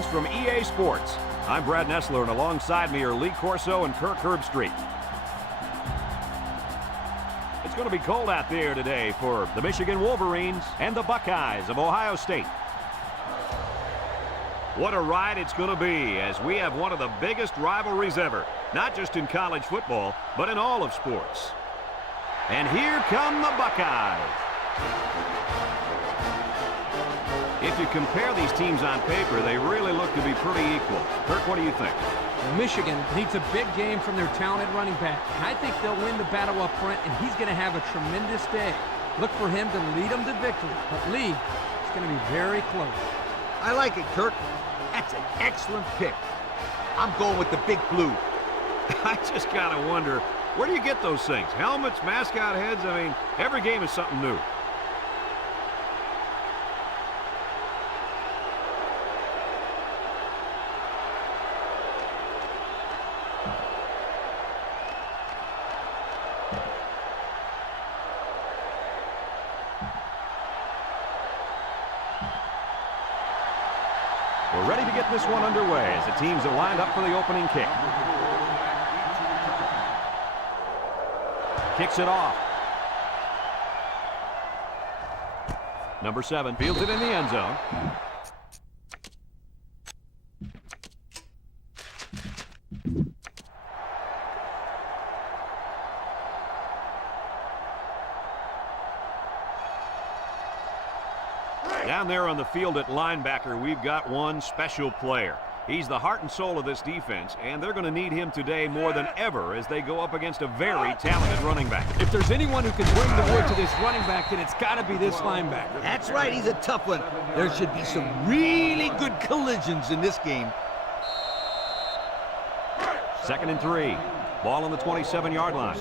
Wolverines from EA Sports. I'm Brad Nessler, and alongside me are Lee Corso and Kirk Herbstreit. It's going to be cold out there today for the Michigan Wolverines and the Buckeyes of Ohio State. What a ride it's going to be, as we have one of the biggest rivalries ever, not just in college football, but in all of sports. And here come the Buckeyes. If you compare these teams on paper, they really look to be pretty equal. Kirk, what do you think? Michigan needs a big game from their talented running back. And I think they'll win the battle up front, and he's going to have a tremendous day. Look for him to lead them to victory. But Lee, it's going to be very close. I like it, Kirk. That's an excellent pick. I'm going with the big blue. I just got to wonder, where do you get those things? Helmets, mascot heads? I mean, every game is something new. We're ready to get this one underway as the teams are lined up for the opening kick. Kicks it off. Number 7 fields it in the end zone. Down there on the field at linebacker, we've got one special player. He's the heart and soul of this defense, and they're going to need him today more than ever as they go up against a very talented running back. If there's anyone who can bring the wood to this running back, then it's got to be this linebacker. That's right, he's a tough one. There should be some really good collisions in this game. 2nd and 3. Ball on the 27-yard line.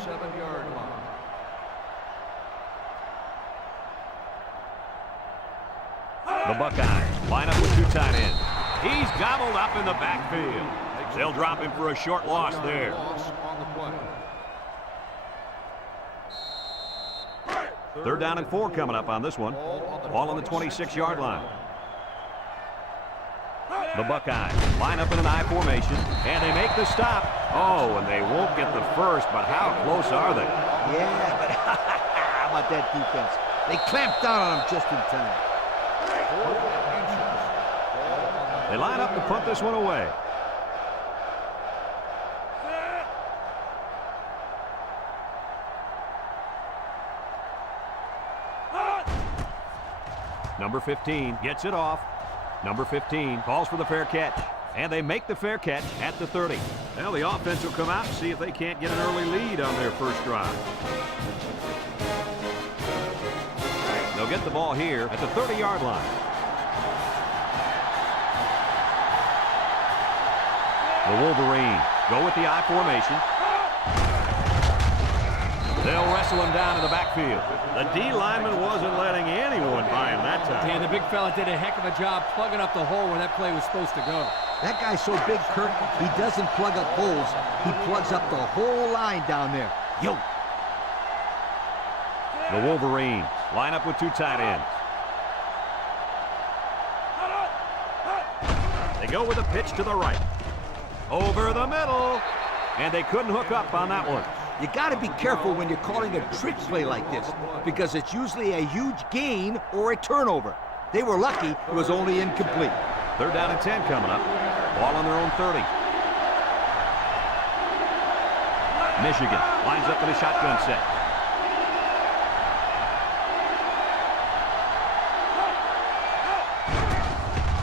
The Buckeyes line up with 2 tight ends. He's gobbled up in the backfield. They'll drop him for a short loss there. 3rd down and 4 coming up on this one. Ball on the 26-yard line. The Buckeyes line up in an I formation, and they make the stop. Oh, and they won't get the first, but how close are they? Yeah, but how about that defense? They clamped down on him just in time. They line up to punt this one away. Number 15 gets it off. Number 15 calls for the fair catch. And they make the fair catch at the 30. Well, the offense will come out and see if they can't get an early lead on their first drive. They'll get the ball here at the 30-yard line. The Wolverines go with the I formation. They'll wrestle him down in the backfield. The D lineman wasn't letting anyone by him that time. Yeah, the big fella did a heck of a job plugging up the hole where that play was supposed to go. That guy's so big, Kirk, he doesn't plug up holes. He plugs up the whole line down there. Yo! The Wolverines line up with 2 tight ends. They go with a pitch to the right. Over the middle. And they couldn't hook up on that one. You got to be careful when you're calling a trick play like this, because it's usually a huge gain or a turnover. They were lucky it was only incomplete. 3rd down and 10 coming up. Ball on their own 30. Michigan lines up in a shotgun set.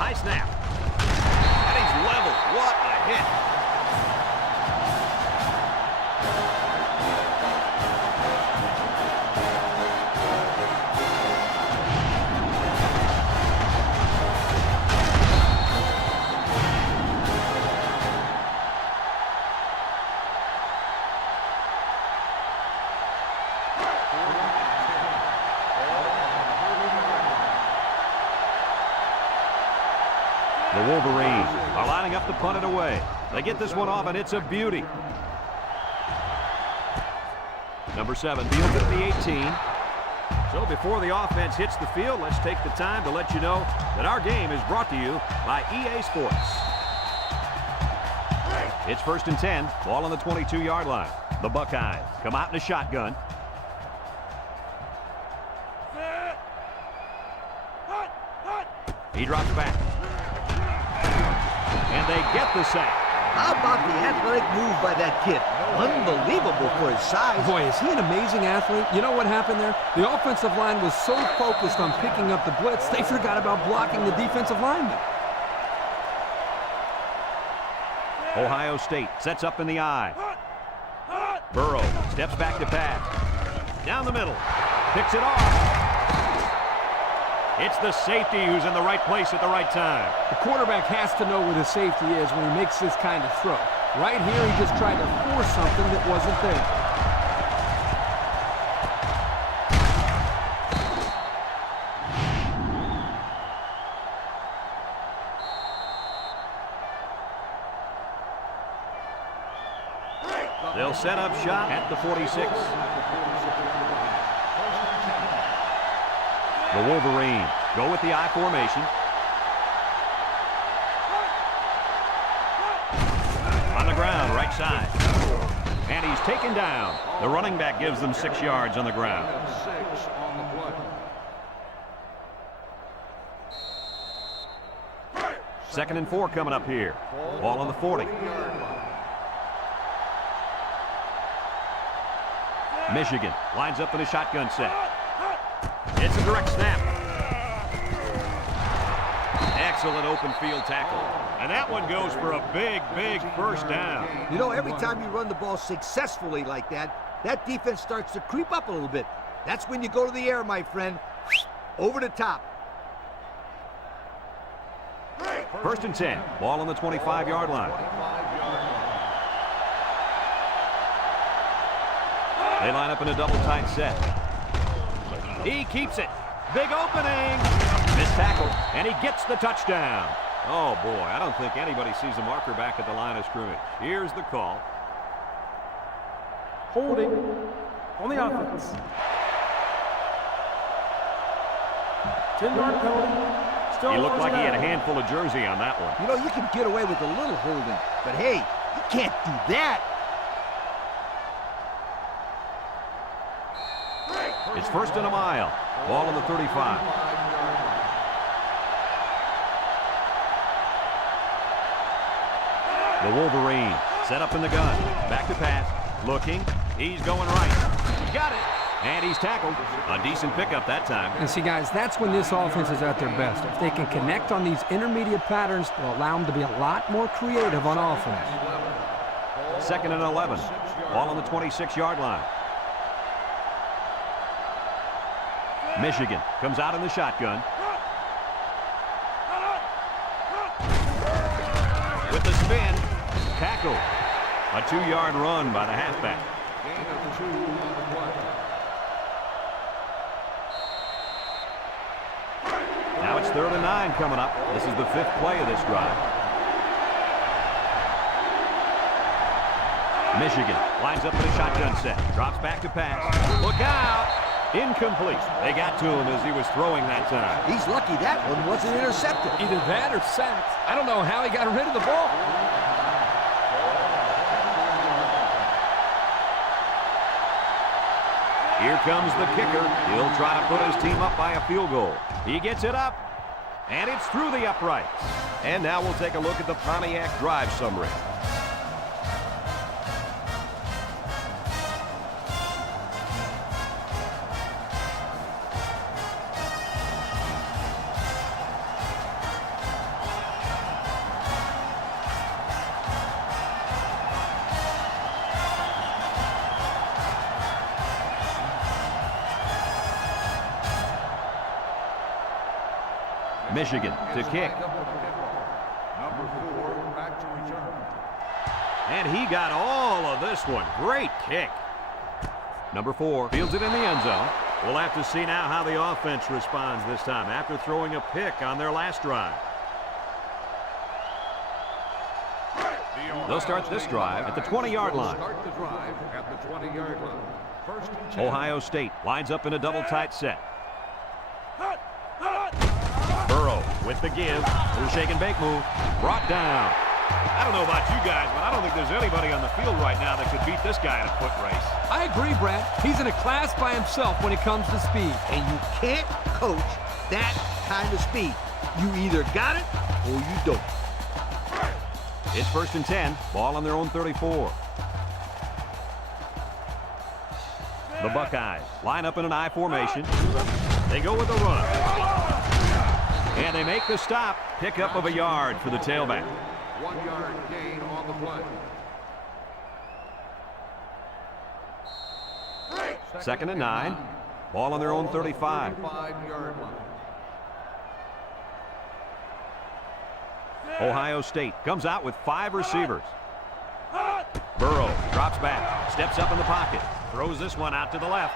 High snap. And he's level. What a hit. The Wolverines are lining up to punt it away. They get this one off, and it's a beauty. Number 7 fields at the 18. So before the offense hits the field, let's take the time to let you know that our game is brought to you by EA Sports. It's 1st and 10, ball on the 22-yard line. The Buckeyes come out in a shotgun. He drops back. And they get the sack. How about the athletic move by that kid? Unbelievable for his size. Boy, is he an amazing athlete. You know what happened there? The offensive line was so focused on picking up the blitz, they forgot about blocking the defensive lineman. Ohio State sets up in the I. Burrow steps back to pass. Down the middle. Picks it off. It's the safety who's in the right place at the right time. The quarterback has to know where the safety is when he makes this kind of throw. Right here, he just tried to force something that wasn't there. They'll set up shop at the 46. The Wolverines go with the I formation. On the ground, right side. And he's taken down. The running back gives them 6 yards on the ground. Second and 4 coming up here. Ball on the 40. Michigan lines up in a shotgun set. It's a direct snap. Excellent open field tackle. And that one goes for a big, big first down. You know, every time you run the ball successfully like that, that defense starts to creep up a little bit. That's when you go to the air, my friend. Over the top. 1st and 10. Ball on the 25-yard line. They line up in a double tight set. He keeps it. Big opening. Missed tackle, and he gets the touchdown. Oh, boy, I don't think anybody sees a marker back at the line of scrimmage. Here's the call. Holding on the offense. 10-yard penalty. Still He looked like he had a handful of jersey on that one. You know, you can get away with a little holding, but hey, you can't do that. It's 1st and a mile. Ball on the 35. The Wolverine set up in the gun. Back to pass. Looking. He's going right. Got it. And he's tackled. A decent pickup that time. And see, guys, that's when this offense is at their best. If they can connect on these intermediate patterns, they'll allow them to be a lot more creative on offense. 2nd and 11. Ball on the 26-yard line. Michigan comes out in the shotgun. With the spin, tackle. A 2-yard run by the halfback. Now it's 3rd and 9 coming up. This is the 5th play of this drive. Michigan lines up in a shotgun set. Drops back to pass. Look out! Incomplete. They got to him as he was throwing that time. He's lucky that one wasn't intercepted. Either that or sacked. I don't know how he got rid of the ball. Here comes the kicker. He'll try to put his team up by a field goal. He gets it up, and it's through the uprights. And now we'll take a look at the Pontiac drive summary. Michigan to kick. Number 4 back to return. And he got all of this one. Great kick. Number 4 fields it in the end zone. We'll have to see now how the offense responds this time after throwing a pick on their last drive. They'll start this drive at the 20-yard line. Start the drive at the 20-yard line. First and 10. Ohio State lines up in a double tight set. Burrow with the give. Little shake and bake move. Brought down. I don't know about you guys, but I don't think there's anybody on the field right now that could beat this guy in a foot race. I agree, Brad. He's in a class by himself when it comes to speed. And you can't coach that kind of speed. You either got it or you don't. It's first and 10. Ball on their own 34. The Buckeyes line up in an I formation. They go with a run. And they make the stop. Pickup of a yard for the tailback. 1 yard gain on the play. Second and 9. Ball on their own 35. 5-yard line. Ohio State comes out with 5 receivers. Burrow drops back, steps up in the pocket, throws this one out to the left.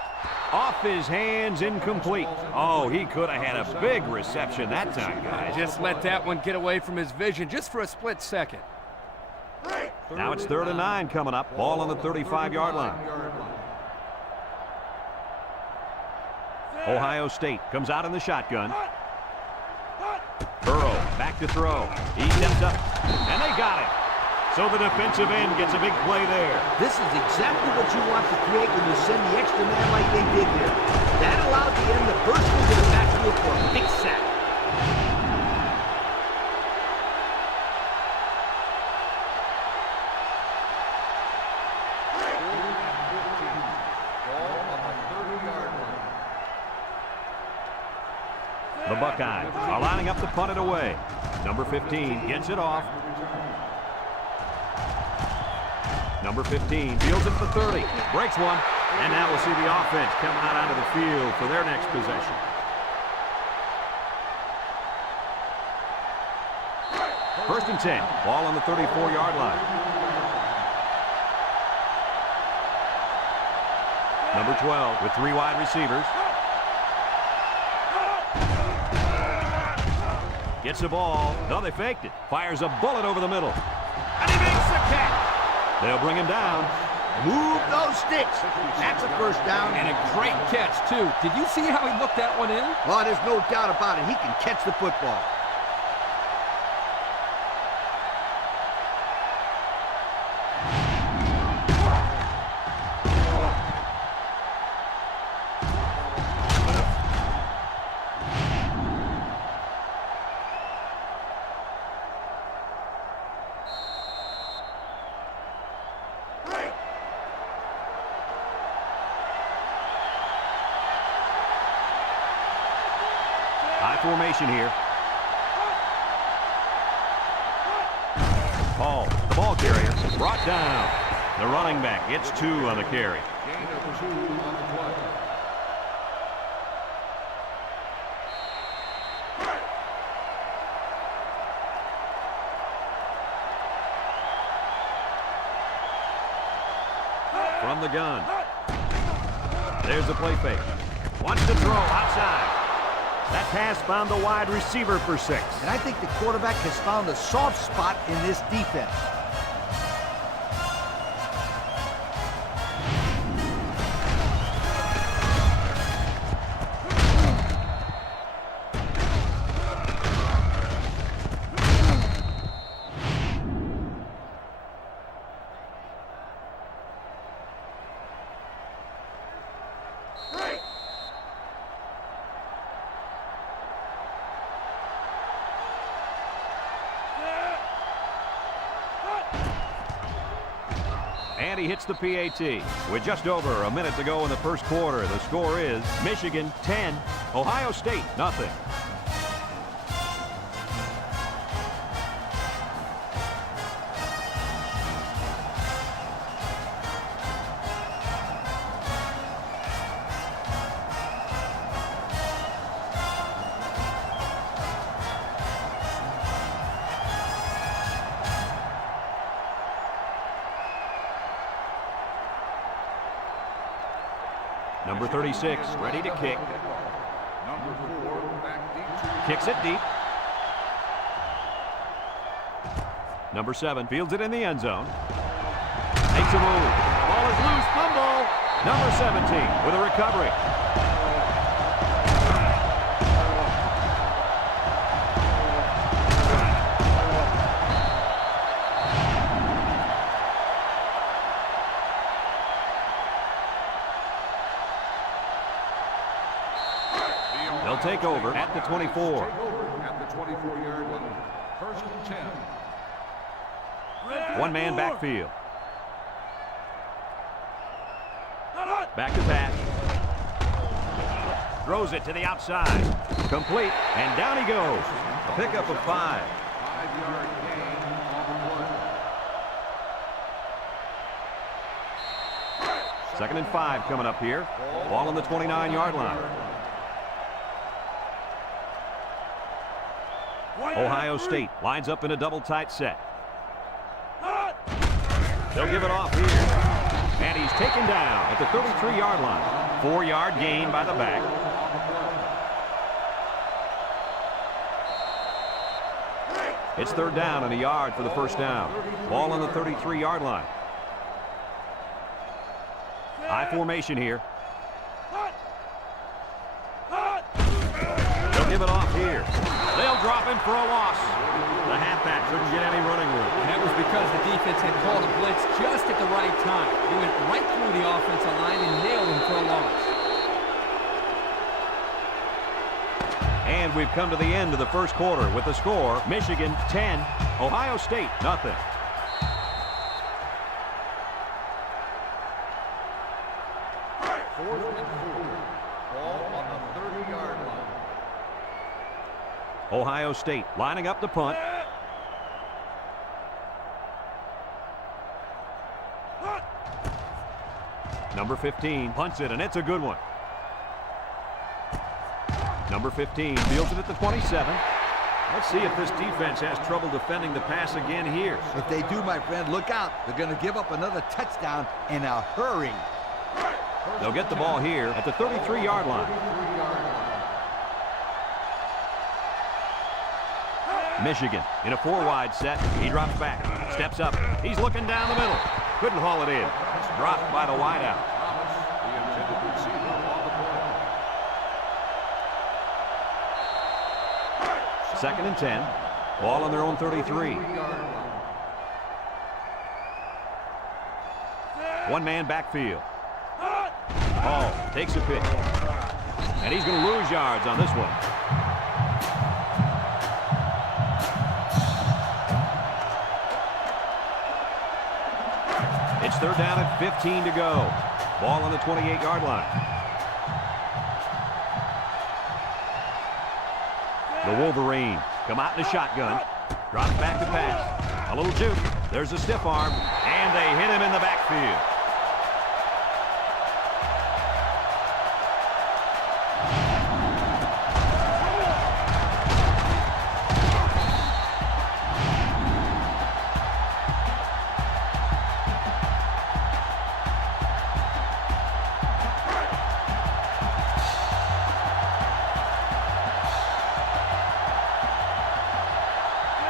Off his hands, incomplete. Oh, he could have had a big reception that time, guys. Just let that one get away from his vision just for a split second. Now it's 3rd and 9 coming up. Ball on the 35-yard line. Ohio State comes out in the shotgun. Burrow back to throw. He steps up, and they got it. So the defensive end gets a big play there. This is exactly what you want to create when you send the extra man like they did here. That allowed the end to burst into the backfield for a big sack. The Buckeyes are lining up to punt it away. Number 15 gets it off. Number 15 fields it for 30. Breaks one. And now we'll see the offense come out onto the field for their next possession. First and 10. Ball on the 34-yard line. Number 12 with 3 wide receivers. Gets the ball. No, they faked it. Fires a bullet over the middle. And he makes the catch. They'll bring him down. Move those sticks. That's a first down. And a great catch, too. Did you see how he looked that one in? Oh, there's no doubt about it. He can catch the football. High formation here. Paul, the ball carrier, brought down. The running back gets 2 on the carry. Gain of 2 on the play. From the gun. There's the play fake. Wants to throw outside. That pass found the wide receiver for 6. And I think the quarterback has found a soft spot in this defense. And he hits the PAT. With just over a minute to go in the first quarter, the score is Michigan 10, Ohio State nothing. Number 36, ready to kick. Number 4, back deep. Kicks it deep. Number 7 fields it in the end zone. Makes a move. Ball is loose. Fumble. Number 17 with a recovery. They'll take over at the 24. At the 24-yard line. First and 10. One man backfield. Back to pass. Throws it to the outside. Complete. And down he goes. A pickup of 5. 5-yard gain on the play. Second and 5 coming up here. Ball on the 29-yard line. Ohio State lines up in a double tight set. They'll give it off here. And he's taken down at the 33-yard line. 4-yard gain by the back. It's third down and a yard for the first down. Ball on the 33-yard line. High formation here. They'll give it off here. They'll drop him for a loss. The halfback couldn't get any running room. And that was because the defense had called a blitz just at the right time. He went right through the offensive line and nailed him for a loss. And we've come to the end of the first quarter with the score, Michigan 10, Ohio State nothing. Fourth and 4. Ball on the 30-yard line. Ohio State lining up the punt. Number 15 punts it, and it's a good one. Number 15 fields it at the 27. Let's see if this defense has trouble defending the pass again here. If they do, my friend, look out. They're going to give up another touchdown in a hurry. They'll get the ball here at the 33-yard line. Michigan in a 4-wide set. He drops back, steps up. He's looking down the middle. Couldn't haul it in. Dropped by the wideout. The intended receiver on the play. Second and 10. Ball on their own 33. One man backfield. Hall takes a pitch. And he's going to lose yards on this one. It's third down at 15 to go. Ball on the 28-yard line. The Wolverines come out in a shotgun. Drops back to pass. A little juke. There's a stiff arm. And they hit him in the backfield.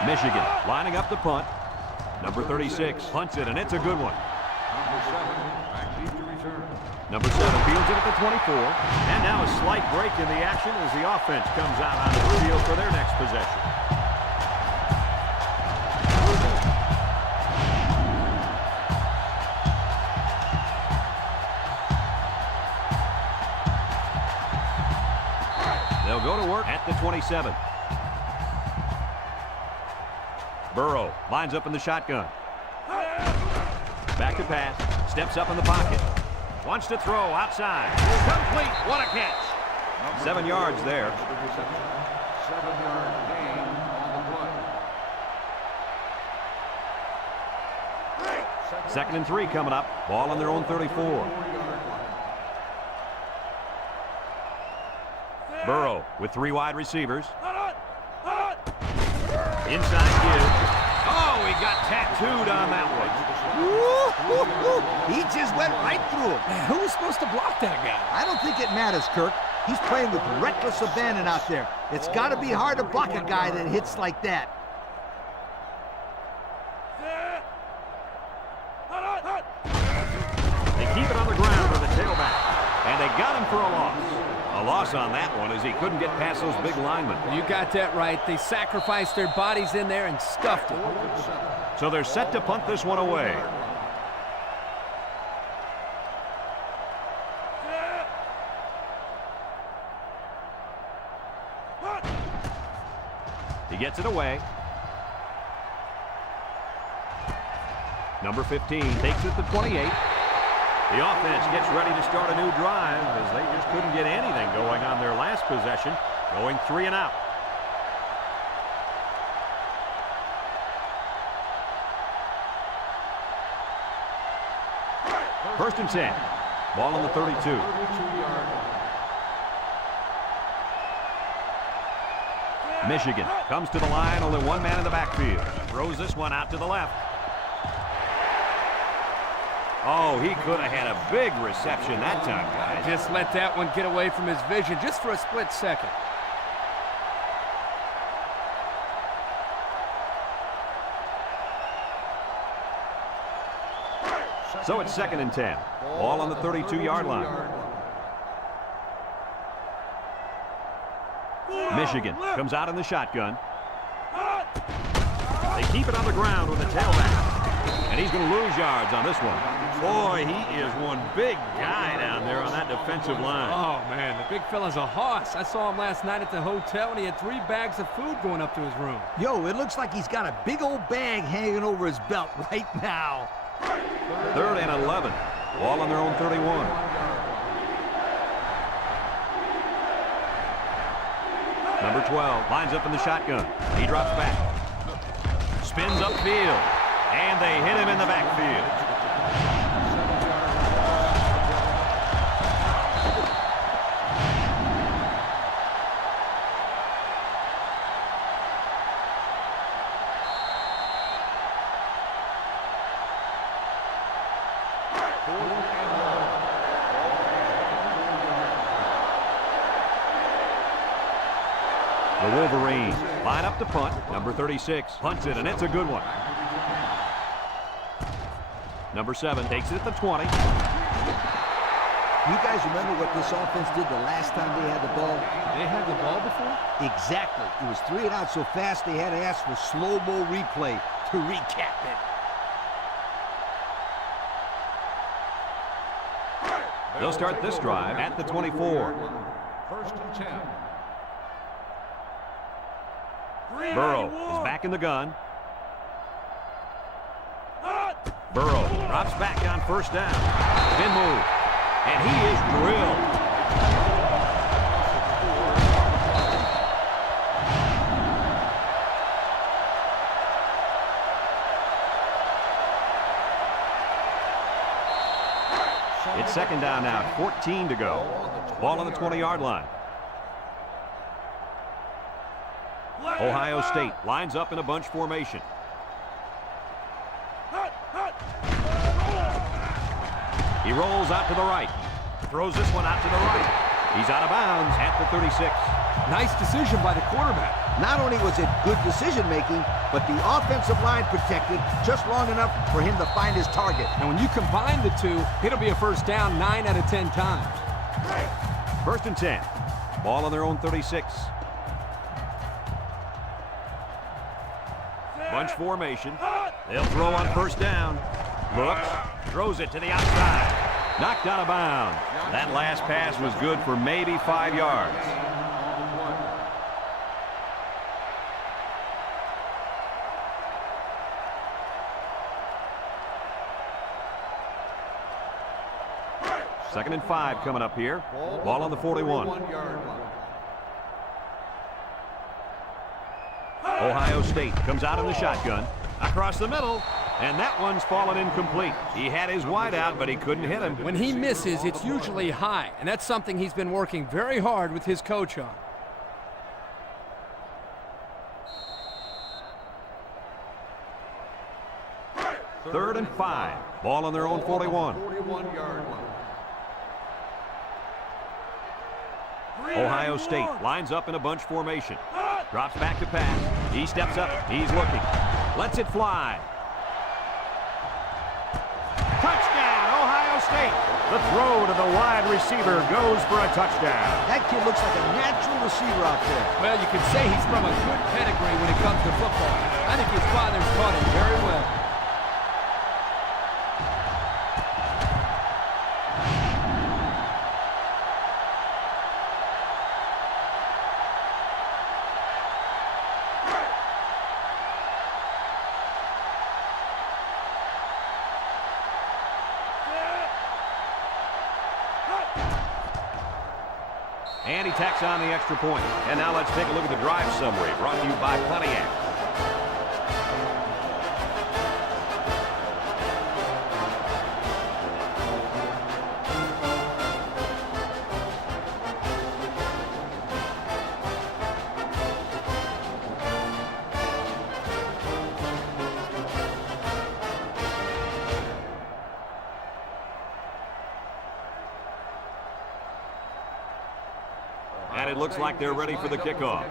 Michigan lining up the punt. Number 36 punts it, and it's a good one. Number 7 fields it at the 24. And now a slight break in the action as the offense comes out on the field for their next possession. They'll go to work at the 27. Burrow lines up in the shotgun. Back to pass. Steps up in the pocket. Wants to throw outside. Complete. What a catch. 7 yards there. 7-yard gain on the play. Second and 3 coming up. Ball on their own 34. Burrow with 3 wide receivers. Inside give. Oh, he got tattooed on that one. He just went right through him. Man, who was supposed to block that guy? I don't think it matters, Kirk. He's playing with reckless abandon out there. It's got to be hard to block a guy that hits like that. They keep it on the ground for the tailback. And they got him for a loss. A loss on that one as he couldn't get past those big linemen. You got that right. They sacrificed their bodies in there and stuffed it. So they're set to punt this one away. He gets it away. Number 15 takes it to 28. The offense gets ready to start a new drive as they just couldn't get anything going on their last possession, going 3 and out. First and 10. Ball on the 32. Michigan comes to the line, only one man in the backfield. Throws this one out to the left. Oh, he could have had a big reception that time, guys. Just let that one get away from his vision just for a split second. So it's second and 10. Ball on the 32-yard line. Michigan comes out in the shotgun. They keep it on the ground with the tailback. And he's going to lose yards on this one. Boy, he is one big guy down there on that defensive line. Oh, man, the big fella's a hoss. I saw him last night at the hotel, and he had 3 bags of food going up to his room. Yo, it looks like he's got a big old bag hanging over his belt right now. Third and 11. Ball on their own 31. Number 12 lines up in the shotgun. He drops back. Spins upfield. And they hit him in the backfield. The Wolverines line up to punt. Number 36 punts it, and it's a good one. Number 7 takes it at the 20. You guys remember what this offense did the last time they had the ball? They had the ball before? Exactly. It was 3 and out so fast they had to ask for slow-mo replay to recap it. They'll start this drive at the 24. First and 10. Burrow is back in the gun. Burrow drops back on first down. Spin move. And he is drilled. It's second down now, 14 to go. Ball on the 20-yard line. Ohio State lines up in a bunch formation. He rolls out to the right. Throws this one out to the right. He's out of bounds at the 36. Nice decision by the quarterback. Not only was it good decision-making, but the offensive line protected just long enough for him to find his target. And when you combine the two, it'll be a first down 9 out of 10 times. First and 10. Ball on their own 36. Bunch formation. They'll throw on first down. Looks, throws it to the outside. Knocked out of bounds. That last pass was good for maybe 5 yards. Second and 5 coming up here. Ball on the 41. Ohio State comes out in the shotgun. Across the middle. And that one's fallen incomplete. He had his wide out, but he couldn't hit him. When he misses, it's usually high. And that's something he's been working very hard with his coach on. Third and 5. Ball on their own 41. Ohio State lines up in a bunch formation. Drops back to pass. He steps up. He's looking. Lets it fly. Touchdown, Ohio State. The throw to the wide receiver goes for a touchdown. That kid looks like a natural receiver out there. Well, you could say he's from a good pedigree when it comes to football. I think his father's taught him very well. And he tacks on the extra point. And now let's take a look at the drive summary brought to you by Pontiac. And it looks like they're ready for the kickoff.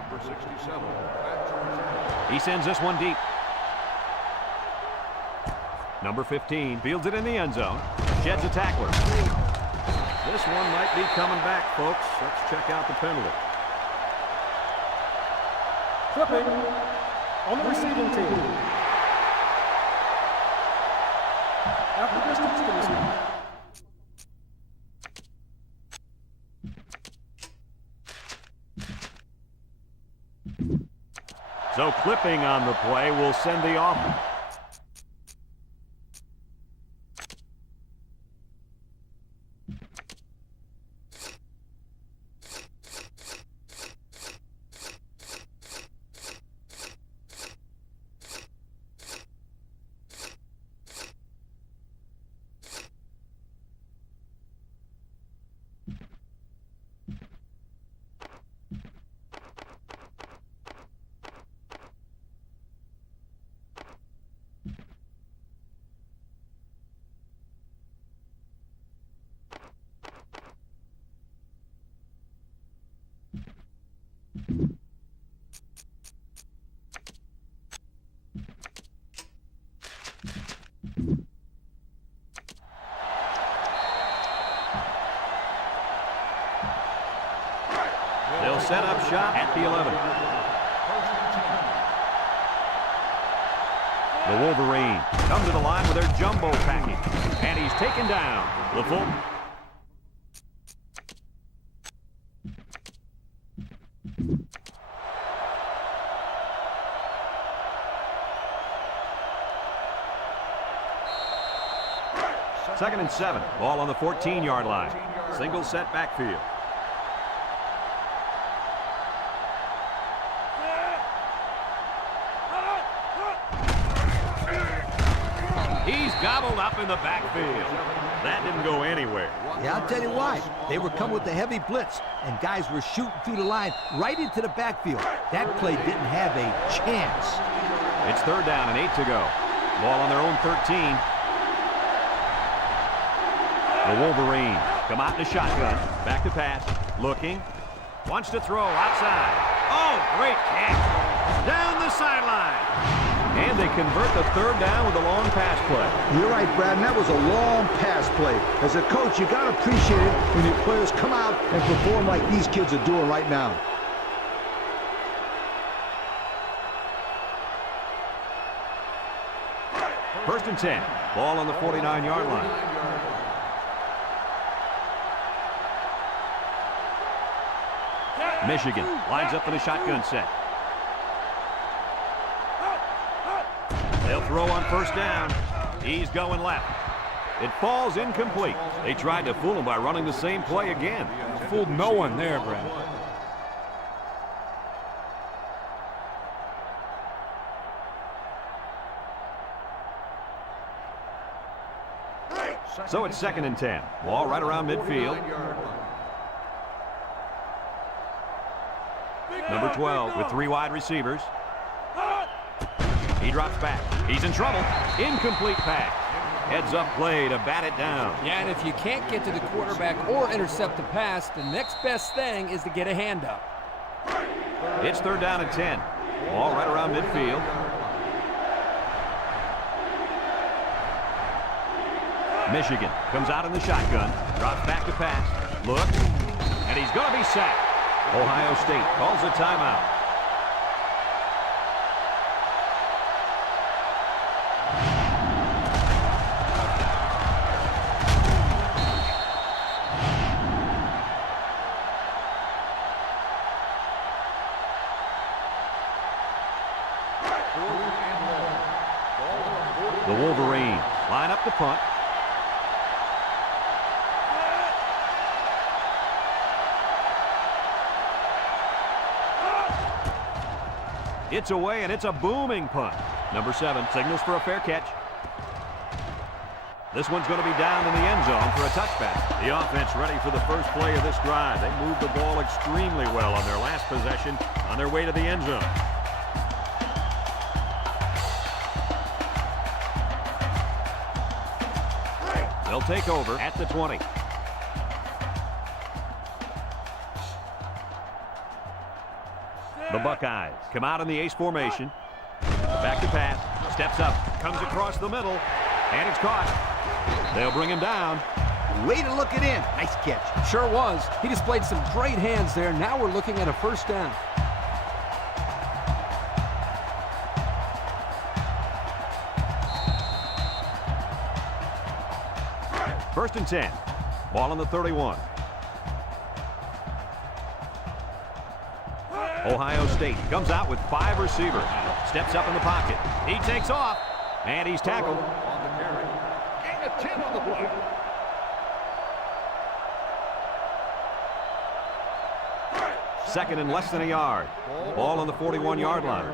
Number 67. Back to return. He sends this one deep. Number 15 fields it in the end zone. Sheds a tackler. This one might be coming back, folks. Let's check out the penalty. Clipping on the receiving team. After distance to this one. So clipping on the play will send the offense. They'll set up shop at the 11. The Wolverines come to the line with their jumbo package. And he's taken down. The full. Second and 7. Ball on the 14-yard line. Single set backfield. He's gobbled up in the backfield. That didn't go anywhere. Yeah, I'll tell you why. They were coming with a heavy blitz, and guys were shooting through the line right into the backfield. That play didn't have a chance. It's third down and 8 to go. Ball on their own 13. The Wolverines come out in a shotgun. Back to pass. Looking. Wants to throw outside. Oh, great catch. Down the sideline. And they convert the third down with a long pass play. You're right, Brad, and that was a long pass play. As a coach, you got to appreciate it when your players come out and perform like these kids are doing right now. First and 10. Ball on the 49-yard line. Michigan lines up in a shotgun set. They'll throw on first down. He's going left. It falls incomplete. They tried to fool him by running the same play again. Fooled no one there, Brad. So it's second and 10. Ball right around midfield. Number 12 with 3 wide receivers. He drops back. He's in trouble. Incomplete pass. Heads up play to bat it down. Yeah, and if you can't get to the quarterback or intercept the pass, the next best thing is to get a hand up. It's third down and 10. Ball right around midfield. Michigan comes out in the shotgun, drops back to pass, looks, and he's going to be sacked. Ohio State calls a timeout. The Wolverines line up the punt. It's away, and it's a booming punt. Number 7 signals for a fair catch. This one's going to be down in the end zone for a touchback. The offense ready for the first play of this drive. They moved the ball extremely well on their last possession on their way to the end zone. They'll take over at the 20. The Buckeyes come out in the ace formation. Back to pass. Steps up. Comes across the middle. And it's caught. They'll bring him down. Way to look it in. Nice catch. Sure was. He displayed some great hands there. Now we're looking at a first down. First and 10. Ball on the 31. Ohio State comes out with 5 receivers. Steps up in the pocket. He takes off. And he's tackled. On the carry. Gain of 10 on the play. Second and less than a yard. Ball on the 41-yard line.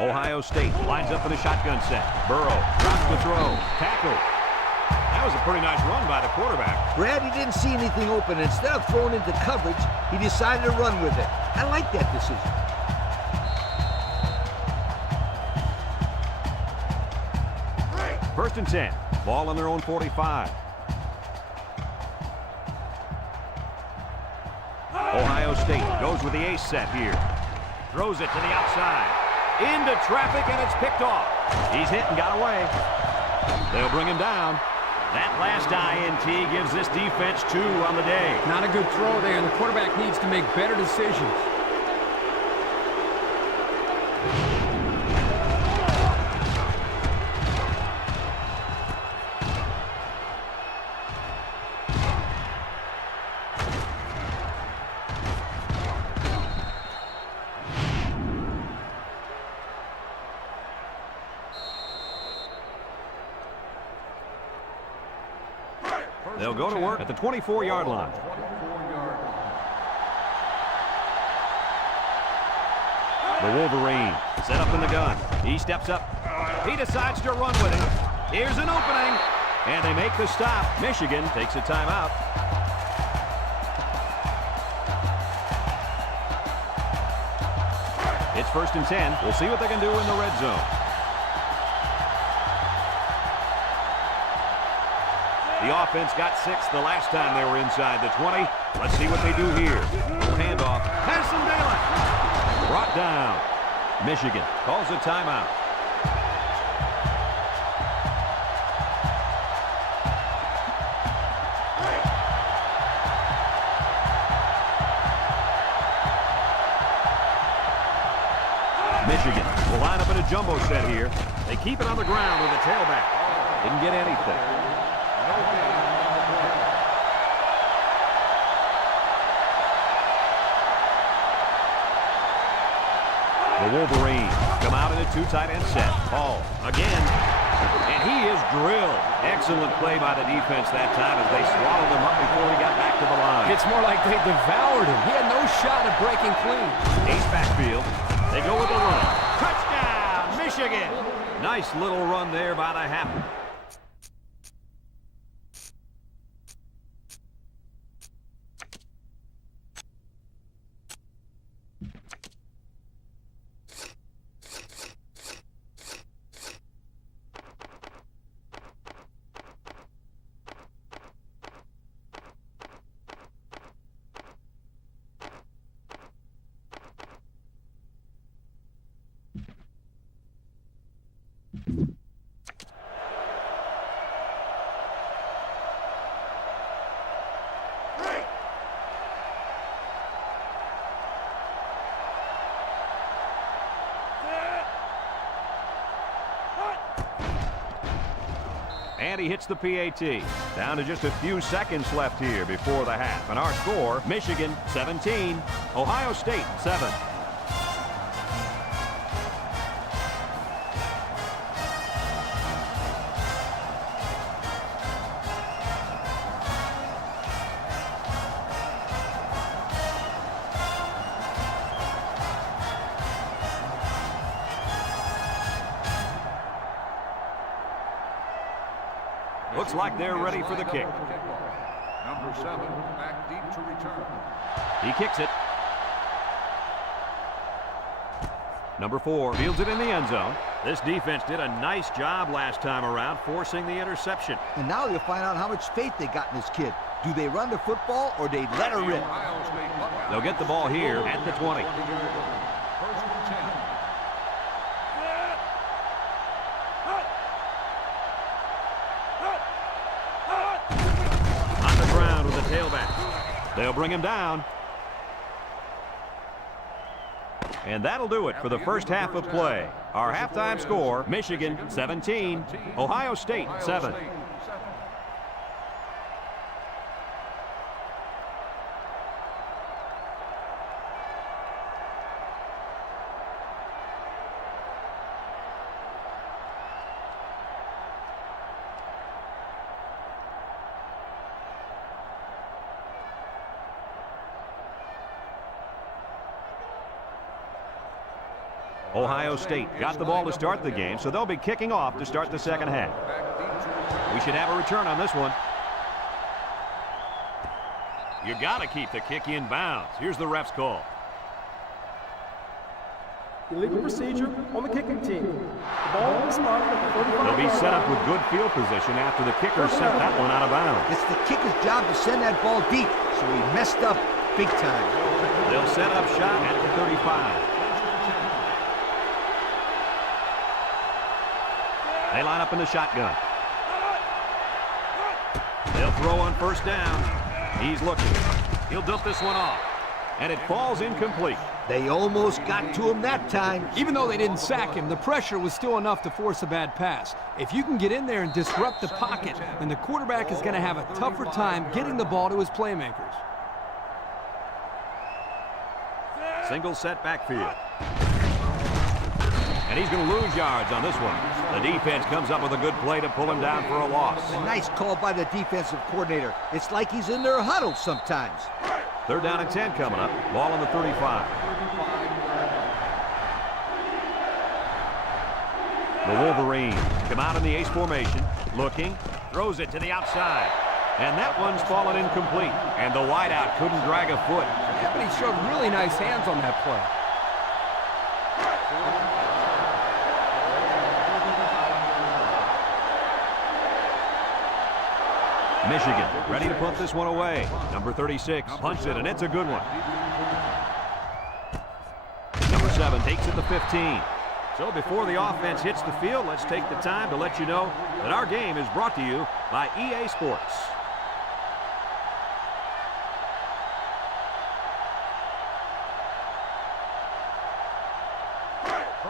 Ohio State lines up in a shotgun set. Burrow drops the throw. Tackle. That was a pretty nice run by the quarterback. Brad, he didn't see anything open. Instead of throwing into coverage, he decided to run with it. I like that decision. First and 10. Ball on their own 45. Ohio State goes with the ace set here. Throws it to the outside. Into traffic, and it's picked off. He's hit and got away. They'll bring him down. That last INT gives this defense 2 on the day. Not a good throw there, and the quarterback needs to make better decisions. They'll go to work at the 24-yard line. 24-yard line. The Wolverine set up in the gun. He steps up. He decides to run with it. Here's an opening, and they make the stop. Michigan takes a timeout. It's first and 10. We'll see what they can do in the red zone. The offense got 6 the last time they were inside the 20. Let's see what they do here. Handoff. Has some daylight. Brought down. Michigan calls a timeout. Michigan will line up in a jumbo set here. They keep it on the ground with a tailback. Didn't get anything. The Wolverines come out in a 2 tight end set. Ball again. And he is drilled. Excellent play by the defense that time as they swallowed him up before he got back to the line. It's more like they devoured him. He had no shot at breaking clean. Ace backfield. They go with the run. Touchdown, Michigan. Nice little run there by the half. And he hits the PAT. Down to just a few seconds left here before the half. And our score, Michigan 17, Ohio State 7. Looks like they're ready for the kick. Number 7, back deep to return. He kicks it. Number 4 fields it in the end zone. This defense did a nice job last time around, forcing the interception. And now you'll find out how much faith they got in this kid. Do they run the football or they let her rip? They'll get the ball here at the 20. First and 10. On the ground with the tailback. They'll bring him down. And that'll do it for the first half of play. Our halftime score, Michigan 17, Ohio State 7. Ohio State got the ball to start the game, so they'll be kicking off to start the second half. We should have a return on this one. You got to keep the kick in bounds. Here's the ref's call. Illegal procedure on the kicking team. The ball will be spotted at the 35. They'll be set up with good field position after the kicker sent that one out of bounds. It's the kicker's job to send that ball deep, so he messed up big time. They'll set up shot at the 35. They line up in the shotgun. They'll throw on first down. He's looking. He'll dump this one off. And it falls incomplete. They almost got to him that time. Even though they didn't sack him, the pressure was still enough to force a bad pass. If you can get in there and disrupt the pocket, then the quarterback is going to have a tougher time getting the ball to his playmakers. Single set backfield. And he's going to lose yards on this one. The defense comes up with a good play to pull him down for a loss. A nice call by the defensive coordinator. It's like he's in their huddle sometimes. Third down and 10 coming up. Ball on the 35. The Wolverines come out in the ace formation. Looking. Throws it to the outside. And that one's fallen incomplete. And the wideout couldn't drag a foot. Yeah, but he showed really nice hands on that play. Michigan ready to punt this one away. Number 36 punts it, and it's a good one. Number 7 takes it to 15. So before the offense hits the field, let's take the time to let you know that our game is brought to you by EA Sports.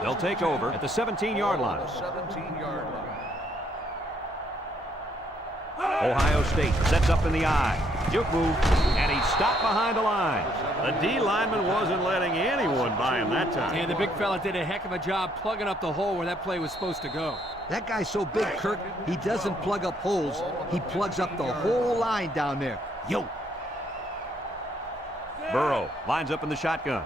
They'll take over at the 17-yard line. 17-yard line. Ohio State sets up in the eye. Juke move, and he's stopped behind the line. The D lineman wasn't letting anyone by him that time. And the big fella did a heck of a job plugging up the hole where that play was supposed to go. That guy's so big, Kirk, he doesn't plug up holes. He plugs up the whole line down there. Yo! Burrow lines up in the shotgun.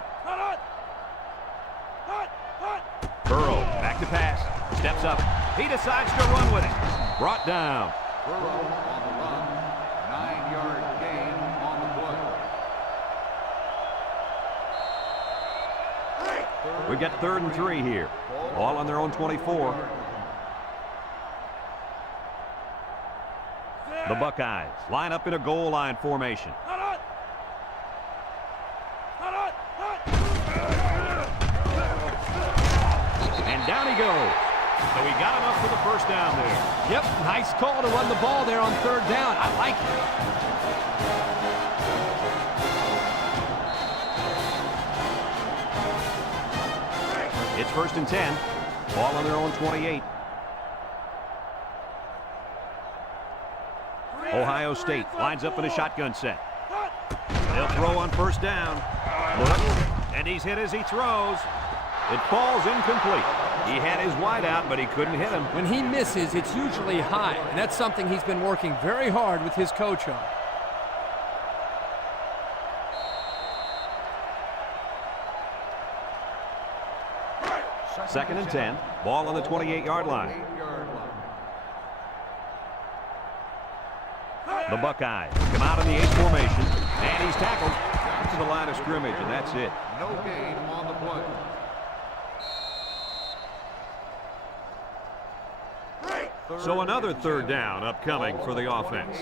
Burrow back to pass. Steps up. He decides to run with it. Brought down. Burrow on the run. 9-yard gain on the play. We've got 3rd and 3 here. Ball on their own 24. The Buckeyes line up in a goal line formation. And down he goes. So he got enough for the first down there. Yep, nice call to run the ball there on 3rd down. I like it. It's 1st and 10. Ball on their own 28. Ohio State lines up in a shotgun set. They'll throw on first down. Look, and he's hit as he throws. It falls incomplete. He had his wide out, but he couldn't hit him. When he misses, it's usually high, and that's something he's been working very hard with his coach on. Second and 10. Ball on the 28-yard line. The Buckeyes come out in the H formation, and he's tackled to the line of scrimmage, and that's it. No gain on the play. So another third down upcoming for the offense.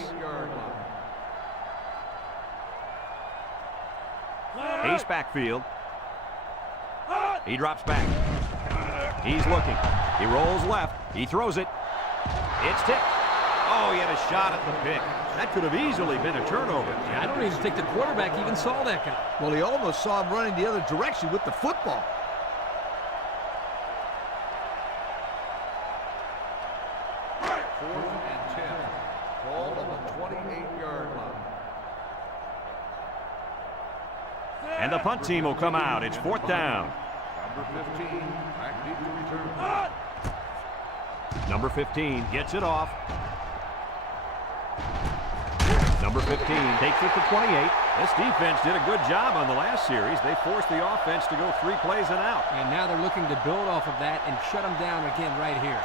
Ace backfield. He drops back. He's looking. He rolls left. He throws it. It's tipped. Oh, he had a shot at the pick. That could have easily been a turnover. Yeah, I don't even think the quarterback even saw that guy. Well, he almost saw him running the other direction with the football. Fourth and 10. Ball on the 28-yard line. And the punt team will come out. It's fourth down. Number 15, back deep to return. Number 15 gets it off. Number 15 takes it to 28. This defense did a good job on the last series. They forced the offense to go 3 plays and out. And now they're looking to build off of that and shut them down again right here.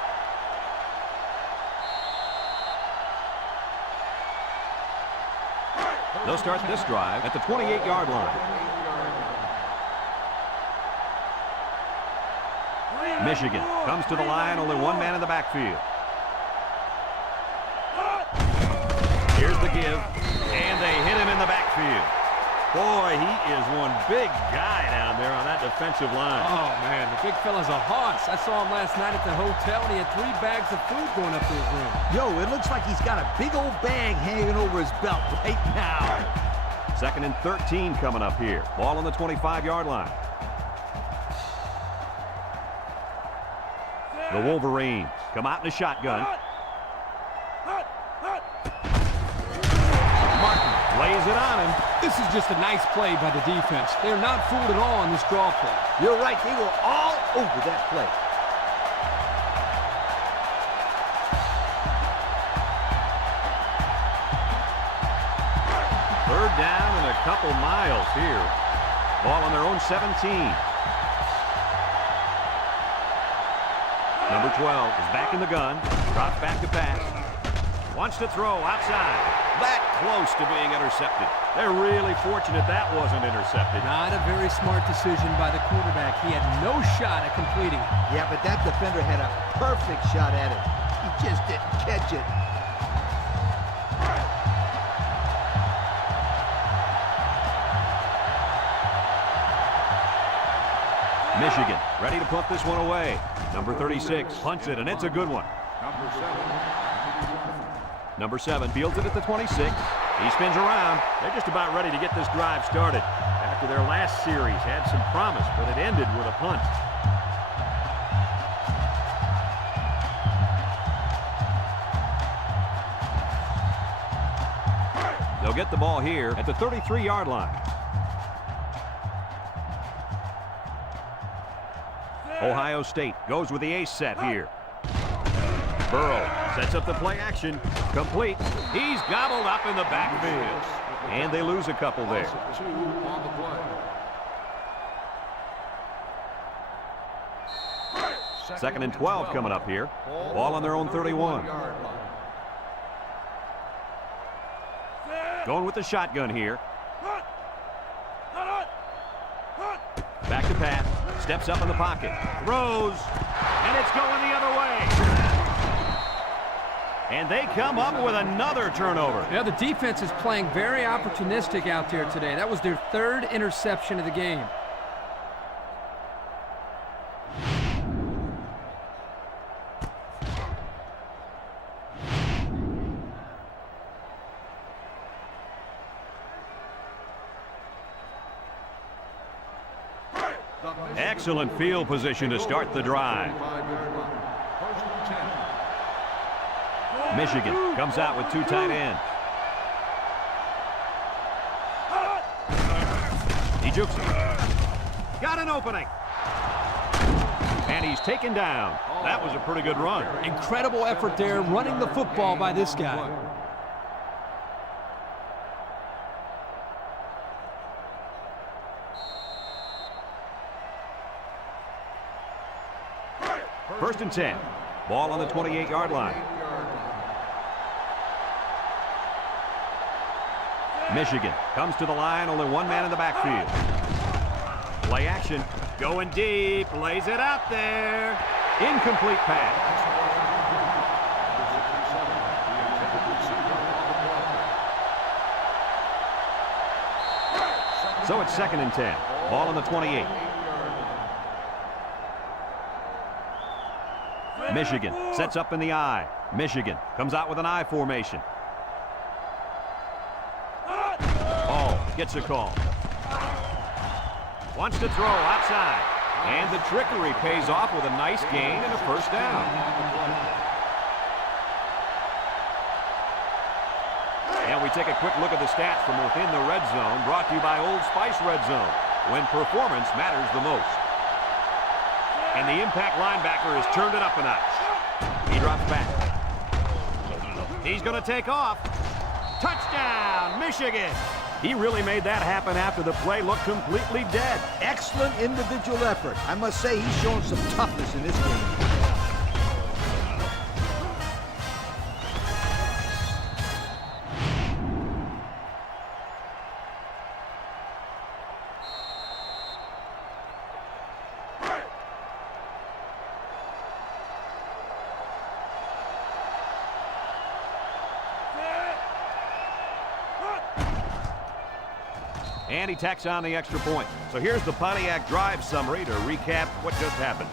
They'll start this drive at the 28-yard line. Michigan comes to the line, only one man in the backfield. Here's the give, and they hit him in the backfield. Boy, he is one big guy down there on that defensive line. Oh, man, the big fella's a hoss. I saw him last night at the hotel, and he had 3 bags of food going up to his room. Yo, it looks like he's got a big old bag hanging over his belt right now. Second and 13 coming up here. Ball on the 25-yard line. The Wolverines come out in a shotgun. Martin lays it on him. This is just a nice play by the defense. They're not fooled at all on this draw play. You're right, they were all over that play. Third down and a couple miles here. Ball on their own 17. Number 12 is back in the gun. Drops back to pass. Wants to throw outside. That close to being intercepted. They're really fortunate that wasn't intercepted. Not a very smart decision by the quarterback. He had no shot at completing it. Yeah, but that defender had a perfect shot at it. He just didn't catch it. Michigan ready to punt this one away. Number 36 punts it, and it's a good one. Number 7 fields it at the 26. He spins around. They're just about ready to get this drive started. After their last series had some promise, but it ended with a punt. They'll get the ball here at the 33-yard line. Ohio State goes with the ace set here. Burrow sets up the play action. Complete. He's gobbled up in the backfield. And they lose a couple there. 2 on the play. Second and 12 coming up here. Ball on their own 31. Going with the shotgun here. Back to pass. Steps up in the pocket. Throws. And it's going the other way. And they come up with another turnover. Yeah, the defense is playing very opportunistic out there today. That was their 3rd interception of the game. Excellent field position to start the drive. Michigan comes out with 2 tight ends. He jukes it. Got an opening. And he's taken down. That was a pretty good run. Incredible effort there running the football by this guy. First and 10. Ball on the 28-yard line. Michigan comes to the line, only 1 man in the backfield. Play action, going deep, lays it out there. Incomplete pass. So it's 2nd and 10. Ball on the 28. Michigan sets up in the I. Michigan comes out with an I formation. Gets a call. Wants to throw outside. And the trickery pays off with a nice gain and a first down. And we take a quick look at the stats from within the red zone, brought to you by Old Spice Red Zone, when performance matters the most. And the impact linebacker has turned it up a notch. He drops back. He's going to take off. Touchdown, Michigan! He really made that happen after the play looked completely dead. Excellent individual effort. I must say he's shown some toughness in this game. And he tacks on the extra point. So here's the Pontiac drive summary to recap what just happened.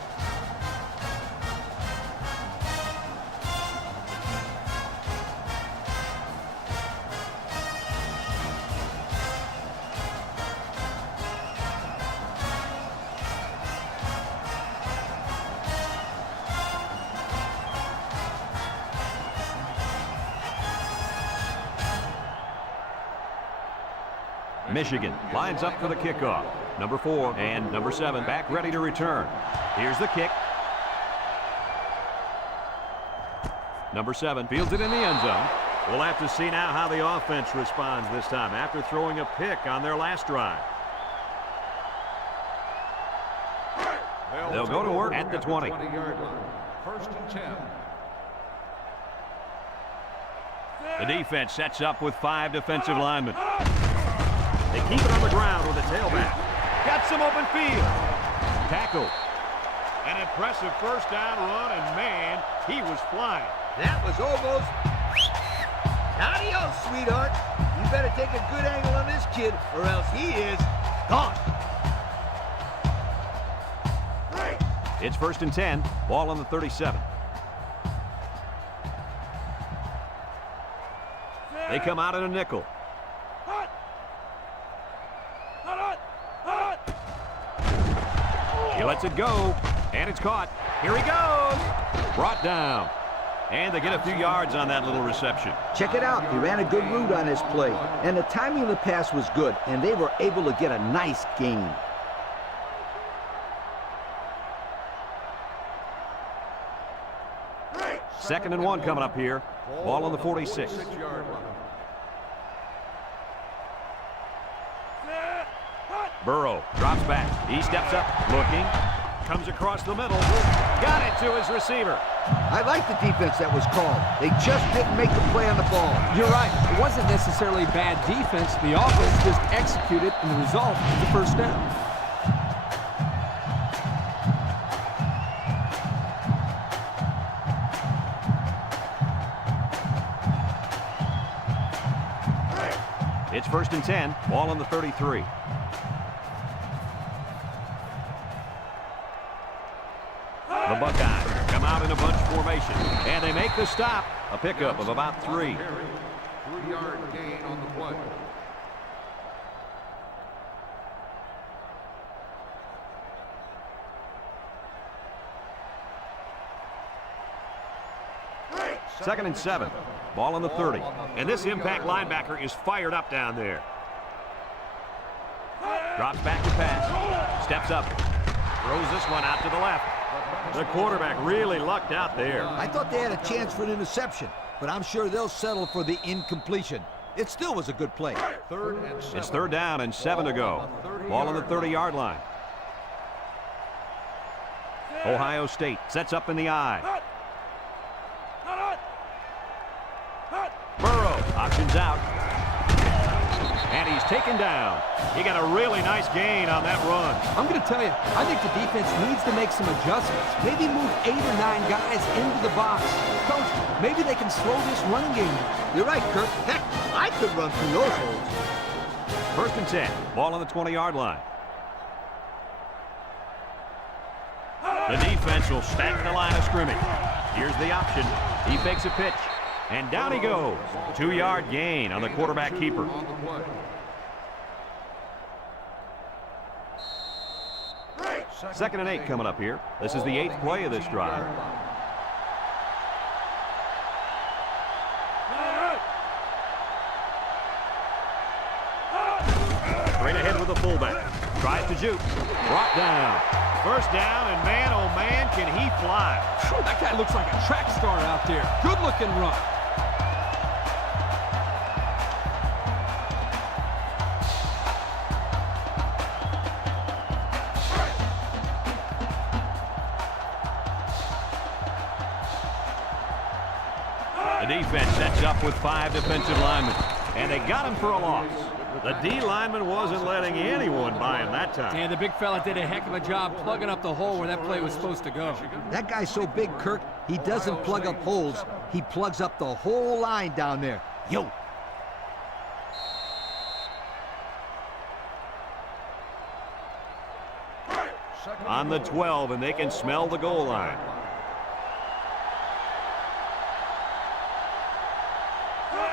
Michigan lines up for the kickoff. Number 4 and number 7 back ready to return. Here's the kick. Number 7 fields it in the end zone. We'll have to see now how the offense responds this time after throwing a pick on their last drive. They'll go to work at the 20. 20-yard line. First and 10. The defense sets up with 5 defensive linemen. They keep it on the ground with a tailback. Got some open field. Tackle. An impressive first down run, and man, he was flying. That was almost... Adios, sweetheart. You better take a good angle on this kid, or else he is gone. It's first and 10. Ball on the 37. They come out in a nickel. He lets it go, and it's caught. Here he goes. Brought down. And they get a few yards on that little reception. Check it out. He ran a good route on this play, and the timing of the pass was good, and they were able to get a nice gain. Second and 1 coming up here. Ball on the 46. 46-yard line. Burrow drops back. He steps up, looking. Comes across the middle. Got it to his receiver. I like the defense that was called. They just didn't make the play on the ball. You're right. It wasn't necessarily bad defense. The offense just executed, and the result is the first down. It's first and 10. Ball on the 33. The Buckeyes come out in a bunch formation, and they make the stop. A pickup of about 3. 3-yard gain on the play. 2nd and 7. Ball on the 30. And this impact linebacker is fired up down there. Drops back to pass. Steps up. Throws this one out to the left. The quarterback really lucked out there. I thought they had a chance for an interception, but I'm sure they'll settle for the incompletion. It still was a good play. 3rd and 7. It's 3rd down and 7 to go. Ball on the 30-yard line. Ohio State sets up in the I. Burrow options out. And he's taken down. He got a really nice gain on that run. I'm going to tell you, I think the defense needs to make some adjustments. Maybe move 8 or 9 guys into the box. Coach, maybe they can slow this running game down. You're right, Kirk. Heck, I could run through those holes. 1st and 10. Ball on the 20-yard line. The defense will stack the line of scrimmage. Here's the option. He fakes a pitch. And down he goes. 2-yard gain on the quarterback keeper. 2nd and 8 coming up here. This is the 8th play of this drive. Straight ahead with the fullback. Tries to juke. Brought down. 1st down, and man, oh man, can he fly. Whew, that guy looks like a track star out there. Good-looking run. The defense sets up with 5 defensive linemen, and they got him for a loss. The D lineman wasn't letting anyone by him that time. And the big fella did a heck of a job plugging up the hole where that play was supposed to go. That guy's so big, Kirk, he doesn't plug up holes. He plugs up the whole line down there. Yo. On the 12, and they can smell the goal line.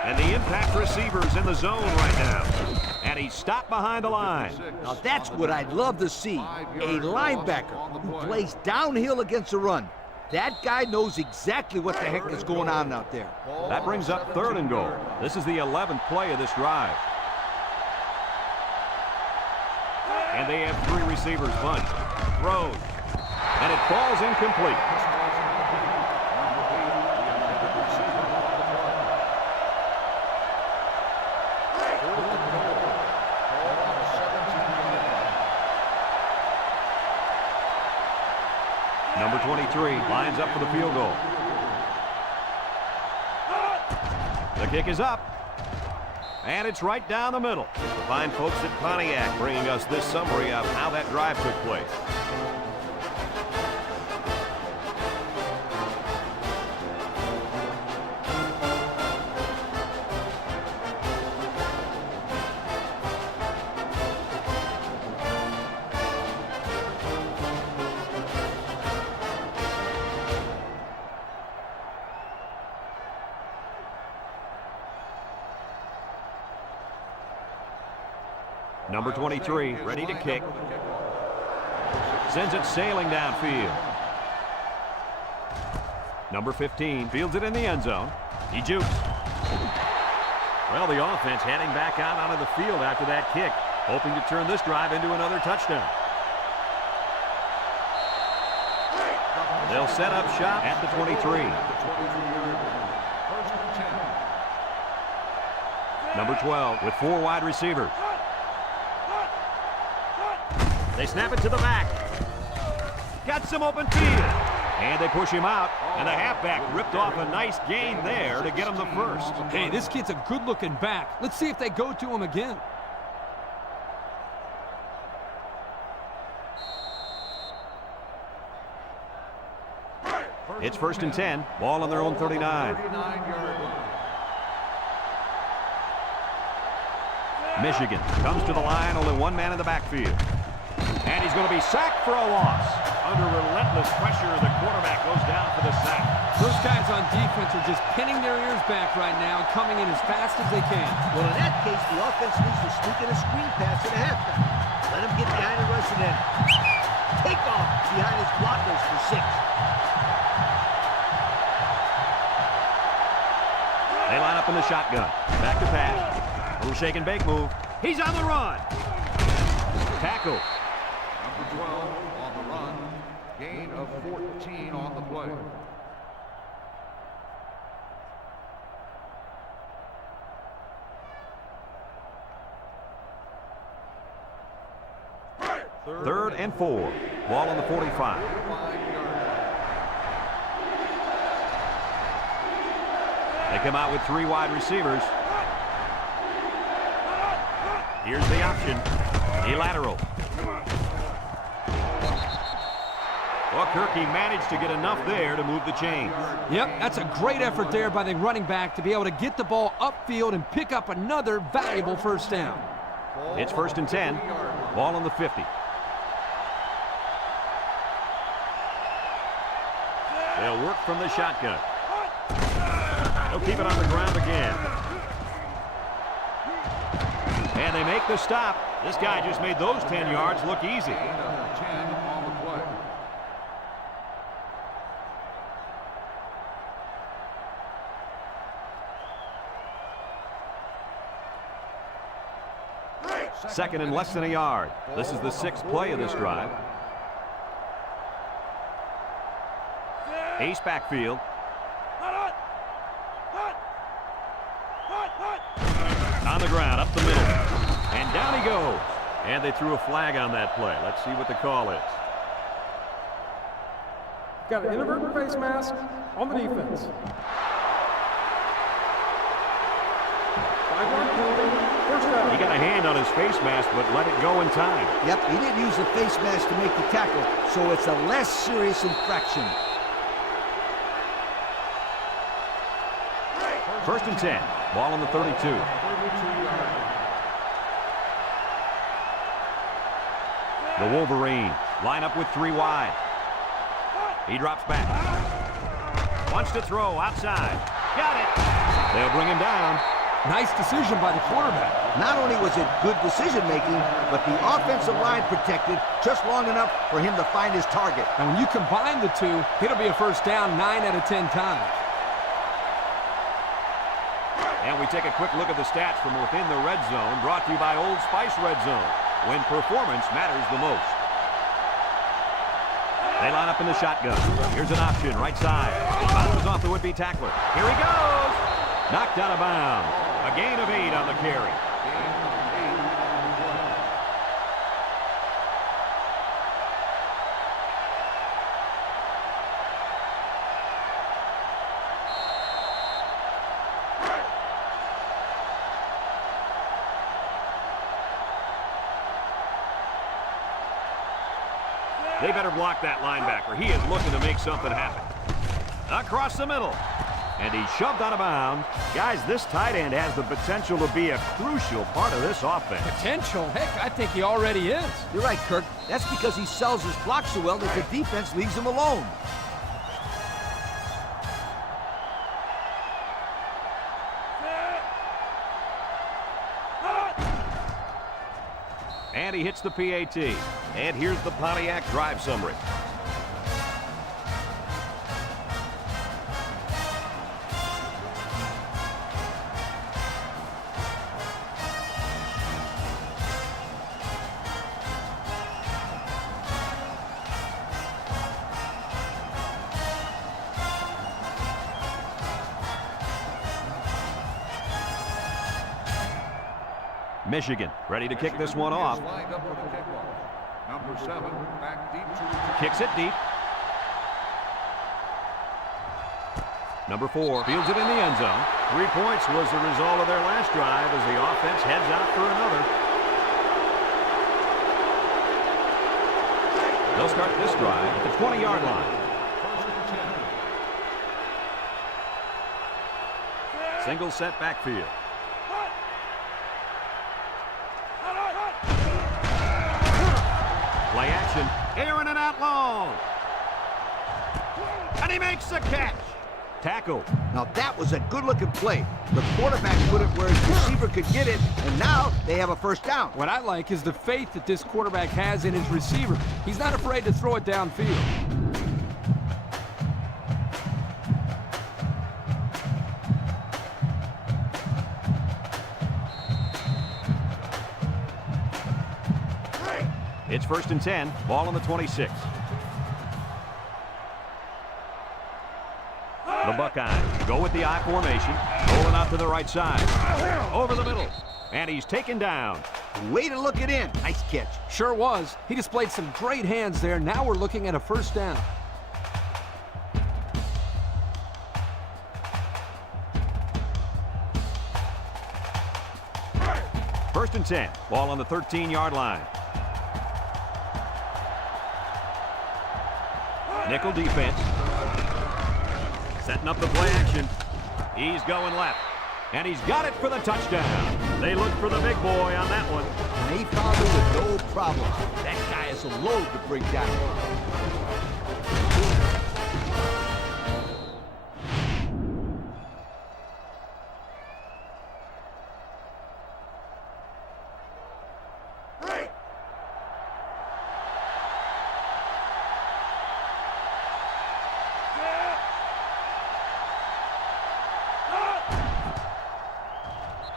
And the impact receiver's in the zone right now. And he's stopped behind the line. Now that's what I'd love to see. A linebacker who plays downhill against the run. That guy knows exactly what the heck is going on out there. That brings up 3rd and goal. This is the 11th play of this drive. And they have 3 receivers bunched. Throws. And it falls incomplete. Number 23 lines up for the field goal. The kick is up. And it's right down the middle. The fine folks at Pontiac bringing us this summary of how that drive took place. Number 23, ready to kick. Sends it sailing downfield. Number 15 fields it in the end zone. He jukes. Well, the offense heading back out onto the field after that kick, hoping to turn this drive into another touchdown. They'll set up shop at the 23. Number 12 with 4 wide receivers. They snap it to the back. Got some open field. And they push him out. And the halfback ripped off a nice gain there to get him the first. Hey, this kid's a good-looking back. Let's see if they go to him again. It's 1st and 10. Ball on their own 39. Michigan comes to the line. Only 1 man in the backfield. And he's going to be sacked for a loss. Under relentless pressure, the quarterback goes down for the sack. Those guys on defense are just pinning their ears back right now and coming in as fast as they can. Well, in that case, the offense needs to sneak in a screen pass to the halfback. Let him get behind the rush and then take off behind his blockers for 6. They line up in the shotgun. Back to pass. Little shake and bake move. He's on the run. Tackle. Number 12 on the run. Gain of 14 on the play. Third and 4. Ball on the 45. They come out with 3 wide receivers. Here's the option. A lateral. Well, Kirky managed to get enough there to move the chains. Yep, that's a great effort there by the running back to be able to get the ball upfield and pick up another valuable first down. It's 1st and 10. Ball on the 50. They'll work from the shotgun. They'll keep it on the ground again. And they make the stop. This guy just made those 10 yards look easy. 10 on the play. Second and less than a yard. This is the 6th play of this drive. Ace backfield. On the ground, up the middle. And down he goes. And they threw a flag on that play. Let's see what the call is. Got an inadvertent face mask on the defense. 5-yard penalty, first down. He got a hand on his face mask, but let it go in time. Yep, he didn't use the face mask to make the tackle, so it's a less serious infraction. 1st and 10. Ball on the 32. The Wolverines line up with 3 wide. He drops back. Wants to throw outside. Got it. They'll bring him down. Nice decision by the quarterback. Not only was it good decision-making, but the offensive line protected just long enough for him to find his target. And when you combine the two, it'll be a first down 9 out of 10 times. And we take a quick look at the stats from within the red zone, brought to you by Old Spice Red Zone, when performance matters the most. They line up in the shotgun. Here's an option, right side. Bounces off the would-be tackler. Here he goes! Knocked out of bounds. A gain of 8 on the carry. They better block that linebacker. He is looking to make something happen. Across the middle. And he's shoved out of bounds. Guys, this tight end has the potential to be a crucial part of this offense. Potential? Heck, I think he already is. You're right, Kirk. That's because he sells his block so well that the defense leaves him alone. And he hits the PAT. And here's the Pontiac drive summary. Michigan ready to kick this one off. Lined up for the kickoff. Number 7 back deep to the Kicks it deep. Number 4 fields it in the end zone. 3 points was the result of their last drive as the offense heads out for another. They'll start this drive at the 20-yard line. Single set backfield. Play action. Airing it out long. And he makes the catch. Tackle. Now that was a good-looking play. The quarterback put it where his receiver could get it, and now they have a first down. What I like is the faith that this quarterback has in his receiver. He's not afraid to throw it downfield. It's 1st and 10. Ball on the 26. The Buckeyes go with the I formation. Rolling out to the right side. Over the middle. And he's taken down. Way to look it in. Nice catch. Sure was. He displayed some great hands there. Now we're looking at a first down. First and 10. Ball on the 13-yard line. Nickel defense. Setting up the play action. He's going left. And he's got it for the touchdown. They look for the big boy on that one. And he found it with no problem. That guy is a load to bring down.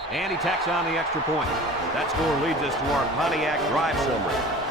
And he tacks on the extra point. That score leads us to our Pontiac drive summary.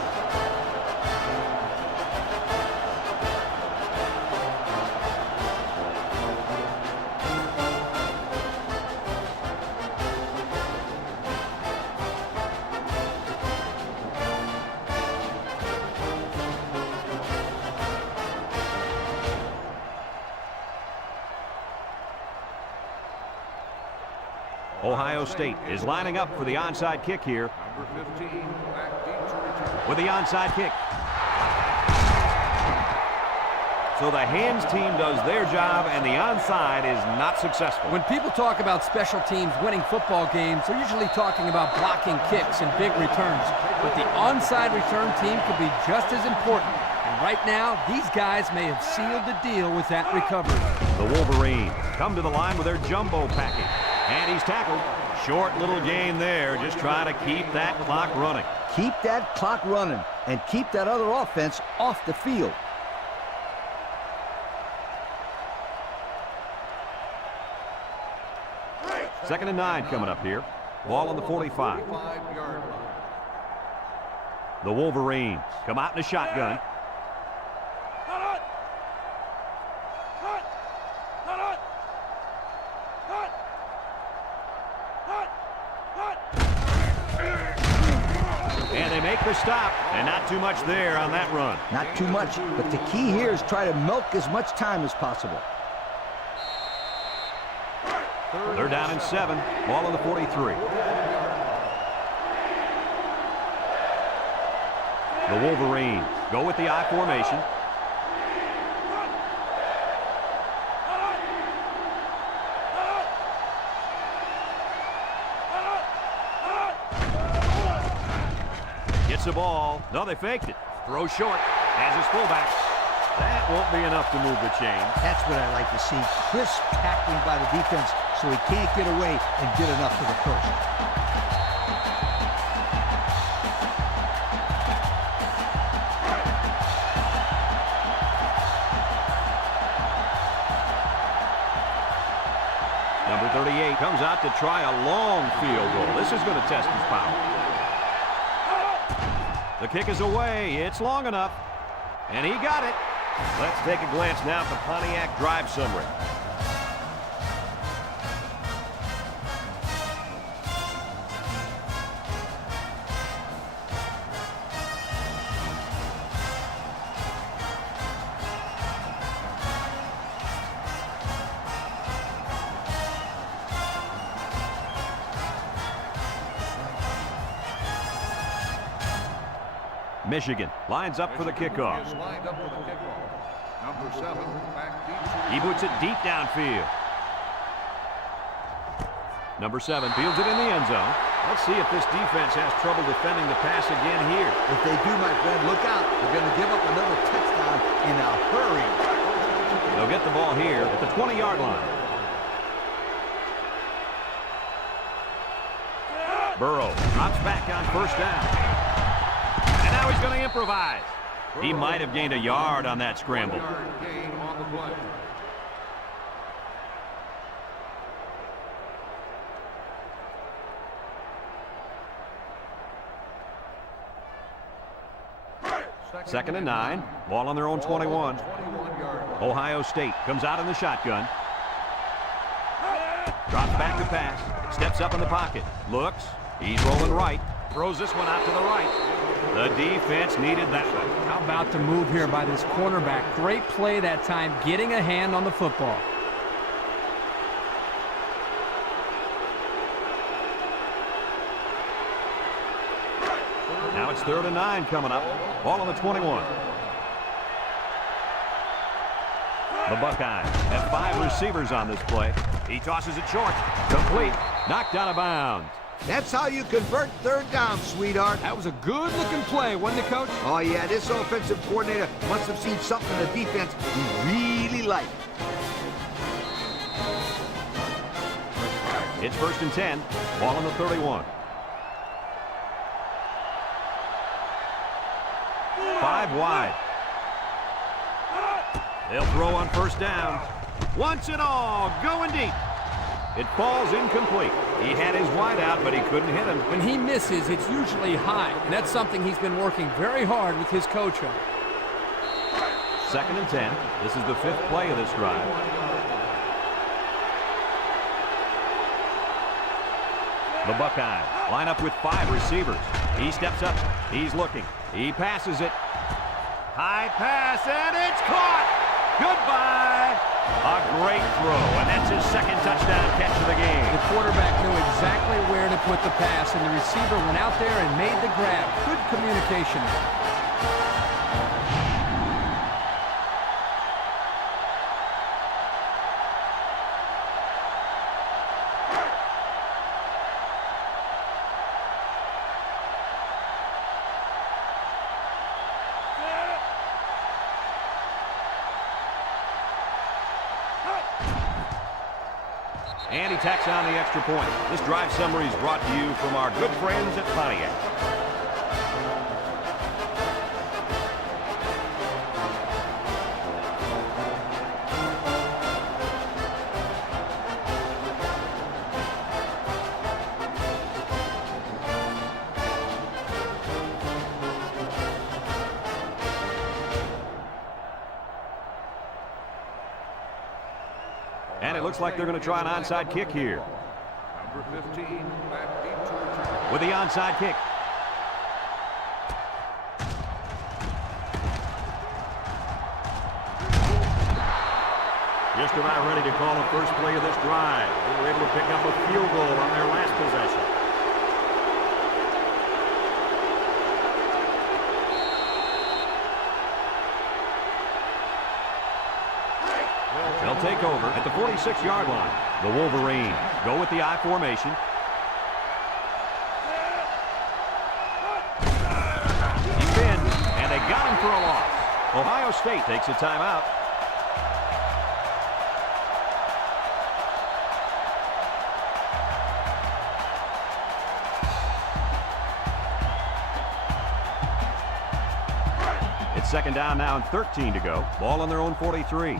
Ohio State is lining up for the onside kick here. Number 15, back deep to return. With the onside kick. So the hands team does their job and the onside is not successful. When people talk about special teams winning football games, they're usually talking about blocking kicks and big returns. But the onside return team could be just as important. And right now, these guys may have sealed the deal with that recovery. The Wolverines come to the line with their jumbo package. And he's tackled. Short little gain there, just trying to keep that clock running. Keep that clock running and keep that other offense off the field. Second and 9 coming up here. Ball on the 45. 45-yard line. The Wolverines come out in a shotgun. And they make the stop, and not too much there on that run. Not too much, but the key here is try to milk as much time as possible. They're down in 7. Ball on the 43. The Wolverines go with the I formation. Gets the ball. No, they faked it. Throw short. Has his fullback. That won't be enough to move the chain. That's what I like to see. Crisp tackling by the defense so he can't get away and get enough for the first. Number 38 comes out to try a long field goal. This is going to test his power. The kick is away. It's long enough. And he got it. Let's take a glance now at the Pontiac drive summary. Michigan lines up for the kickoff. Is lined up for the kickoff. Number 7, back deep to He boots it deep downfield. Number 7 fields it in the end zone. Let's see if this defense has trouble defending the pass again here. If they do, my friend, look out. They're going to give up another touchdown in a hurry. They'll get the ball here at the 20-yard line. Burrow drops back on first down. And now he's going to improvise. He might have gained a yard on that scramble. 1-yard gain on the play. 2nd and 9. Ball on their own 21. 21-yard. Ohio State comes out in the shotgun. Drops back to pass. Steps up in the pocket. Looks. He's rolling right. Throws this one out to the right. The defense needed that one. How about the move here by this cornerback? Great play that time, getting a hand on the football. Now it's 3rd and 9 coming up. Ball on the 21. The Buckeyes have 5 receivers on this play. He tosses it short. Complete. Knocked out of bounds. That's how you convert 3rd down, sweetheart. That was a good-looking play, wasn't it, Coach? Oh, yeah, this offensive coordinator must have seen something in the defense he really liked. It's 1st and 10. Ball on the 31. 5 wide. They'll throw on 1st down. Once and all, going deep. It falls incomplete. He had his wide out, but he couldn't hit him. When he misses, it's usually high, and that's something he's been working very hard with his coach on. 2nd and 10. This is the 5th play of this drive. The Buckeyes line up with 5 receivers. He steps up. He's looking. He passes it. High pass, and it's caught. Goodbye. A great throw, and that's his 2nd touchdown catch of the game. The quarterback knew exactly where to put the pass, and the receiver went out there and made the grab. Good communication. And he tacks on the extra point. This drive summary is brought to you from our good friends at Pontiac. And it looks like they're going to try an onside kick here. Number 15, back deep to return. With the onside kick. Just about ready to call the first play of this drive. They were able to pick up a field goal on their last possession. They'll take over at the 46-yard line. The Wolverines go with the I formation. He's in, and they got him for a loss. Ohio State takes a timeout. It's 2nd down now and 13 to go. Ball on their own 43.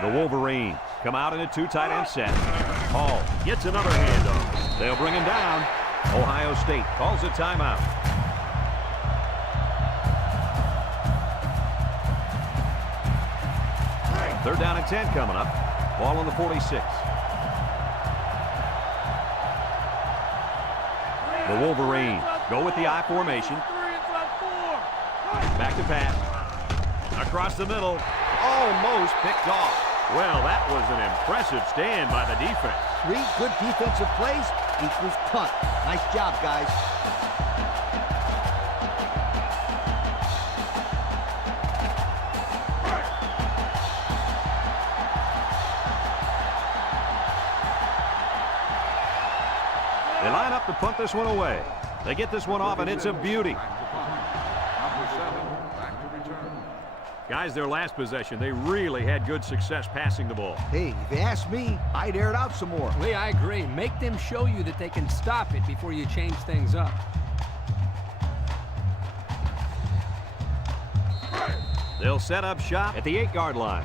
The Wolverines come out in a 2 tight end set. Hall gets another handoff. They'll bring him down. Ohio State calls a timeout. Third down and 10 coming up. Ball on the 46. The Wolverines go with the I formation. Back to pass. Across the middle. Almost picked off. Well, that was an impressive stand by the defense. 3 good defensive plays equals punt. Nice job, guys. They line up to punt this one away. They get this one off, and it's a beauty. Number 7, back to return. Guys, their last possession, they really had good success passing the ball. Hey, if you ask me, I'd air it out some more. Lee, I agree. Make them show you that they can stop it before you change things up. They'll set up shop at the 8-yard line.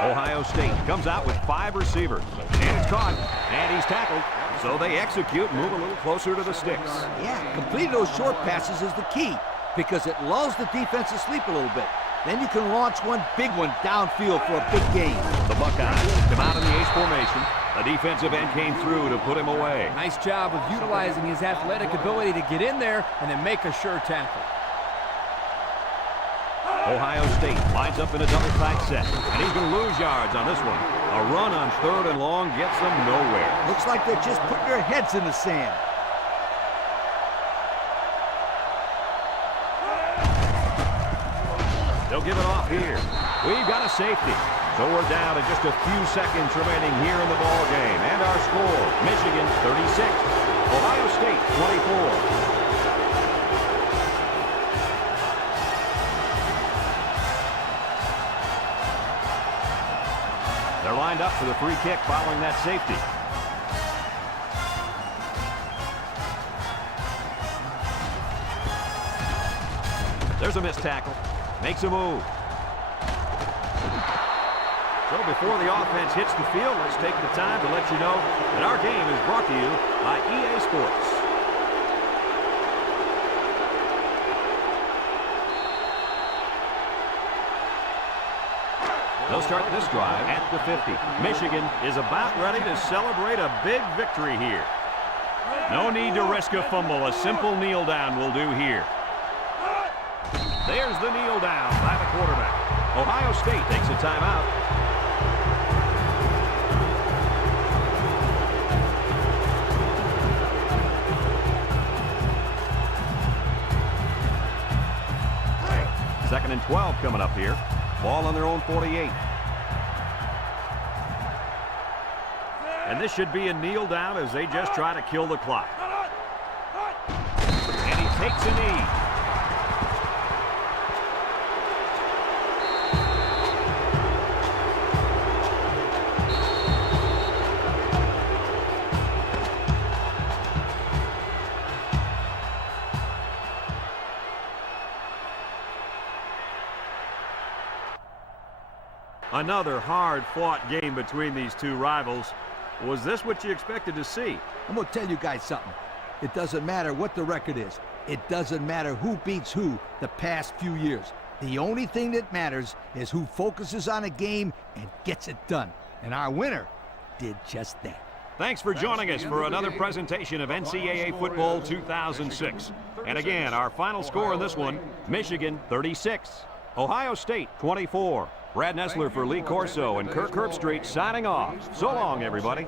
Ohio State comes out with 5 receivers. And it's caught. And he's tackled. So they execute and move a little closer to the sticks. Yeah, completing those short passes is the key because it lulls the defense to sleep a little bit. Then you can launch one big one downfield for a big gain. The Buckeyes come out in the ace formation. The defensive end came through to put him away. Nice job of utilizing his athletic ability to get in there and then make a sure tackle. Ohio State lines up in a double tight set. And he's going to lose yards on this one. A run on 3rd and long gets them nowhere. Looks like they're just putting their heads in the sand. They'll give it off here. We've got a safety. So we're down to just a few seconds remaining here in the ball game. And our score, Michigan 36, Ohio State 24. They're lined up for the free kick following that safety. There's a missed tackle. Makes a move. So before the offense hits the field, let's take the time to let you know that our game is brought to you by EA Sports. They'll start this drive at the 50. Michigan is about ready to celebrate a big victory here. No need to risk a fumble. A simple kneel down will do here. There's the kneel down by the quarterback. Ohio State takes a timeout. Second and 12 coming up here. Ball on their own 48. And this should be a kneel down as they just try to kill the clock. And he takes a knee. Another hard-fought game between these two rivals. Was this what you expected to see? I'm going to tell you guys something. It doesn't matter what the record is. It doesn't matter who beats who the past few years. The only thing that matters is who focuses on a game and gets it done. And our winner did just that. Thanks for joining us for another presentation of NCAA Football 2006. And again, our final score in this one, Michigan 36, Ohio State 24. Brad Nessler for Lee Corso and Kirk Herbstreit signing off. So long, everybody.